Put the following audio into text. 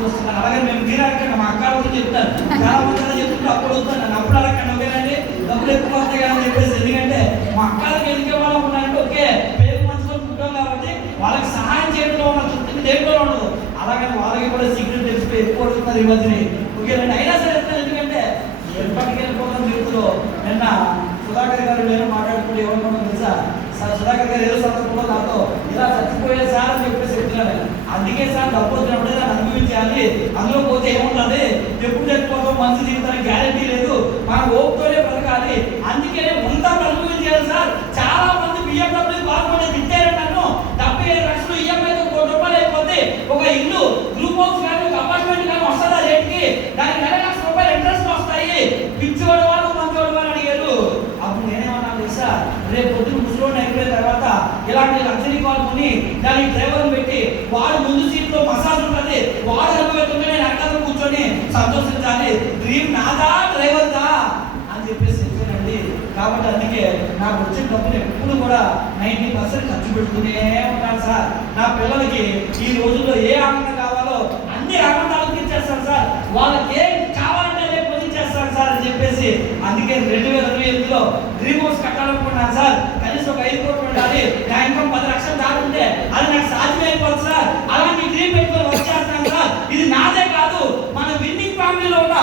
చూస్తున్నాను అలాగే మేము మీరు అడగండి మా అక్క గురించి చెప్తాను చాలా మంది చెప్తుంటే అప్పుడు వస్తాను నన్ను అప్పుడు అడగండి ఓకేనండి? డబ్బులు ఎక్కువ వస్తాయి కదా అని చెప్పేసి. ఎందుకంటే మా అక్కలకి ఎందుకే వాళ్ళు ఉన్నారంటే ఓకే పేరు మంచుకొని పుట్టాం కాబట్టి వాళ్ళకి సహాయం చేయడంలో ఉన్న తృప్తి దేంట్లో ఉండదు. అలాగని వాళ్ళకి కూడా సీక్రెట్ తెలిసిపోయి ఎక్కువ అడుగుతున్నారు ఈ మధ్యని. ఓకేనండి? అయినా సరే చెప్తాను. ఎందుకంటే ఎప్పటికీ వెళ్ళిపోతాం జీవితంలో నిన్న సుధాకర్ గారు నేను మాట్లాడుకుంటే ఏమనుకున్నాం తెలుసా? సార్ సుధాకర్ గారు ఏదో సందర్భంలో నాతో. ఇలా చచ్చిపోయే సార్ అని చెప్పేసి చెప్తున్నాను అందుకే సార్ డబ్బు వచ్చినప్పుడే కాబట్టి అందుకనే అందుకే ముందా అనుభవించాలి సార్. చాలా మంది బిఎండబ్ల్యూ బాగుపడే తిట్టారు నన్ను డెబ్బై ఏడు లక్షలు ఈఎంఐతో కోటి రూపాయలు అయిపోతే ఒక ఇల్లు గ్రూప్ హౌస్ కానీ ఒక అపార్ట్మెంట్ కానీ వస్తుందా రేట్కి? దానికి నెల లక్ష రూపాయలు ఇంట్రెస్ట్ వస్తాయి. పిచ్చివాడు వాళ్ళు మంచివాడు వాళ్ళు అడిగారు. అప్పుడు నేనేమన్నా తెలుసా రేపు పొద్దున ముసలోని అయిపోయిన తర్వాత ఇలాంటి లగ్జరీ కాల్ కొని దానికి డ్రైవర్ని పెట్టి వాడు ముందు సీట్లో మసాజ్ ఉంటుంది. వాడు అనుభవిస్తుంటే నేను అక్కడ కూర్చొని సంతోషించాలి. డ్రీమ్ నాదా? చెప్పేసి చెప్పానండి. కాబట్టి అందుకే నాకు వచ్చే డబ్బులు ఎప్పుడు కూడా నైంటీ పర్సెంట్ ఖర్చు పెడుతూనే ఉన్నాను సార్. నా పిల్లలకి ఈ రోజుల్లో ఏ ఆనందం కావాలో అన్ని ఆనందాలు తీర్చేస్తాను సార్. వాళ్ళకి ఏం కావాలంటే రేపు చేస్తాను సార్ అని చెప్పేసి అందుకే రెండు వేల ఇరవై ఎనిమిదిలో డ్రీమ్ హౌస్ కట్టాలనుకున్నాను సార్. కనీసం ఒక ఐదు కోట్లు ఉండాలి. నా పది లక్షలు దాటుంటే అది నాకు సాధ్యమైపోతుంది సార్. అలాంటి డ్రీమ్ పెట్టుకొని వచ్చేస్తాను సార్. ఇది నాదే కాదు. మన విన్నింగ్ ఫ్యామిలీలో ఉన్న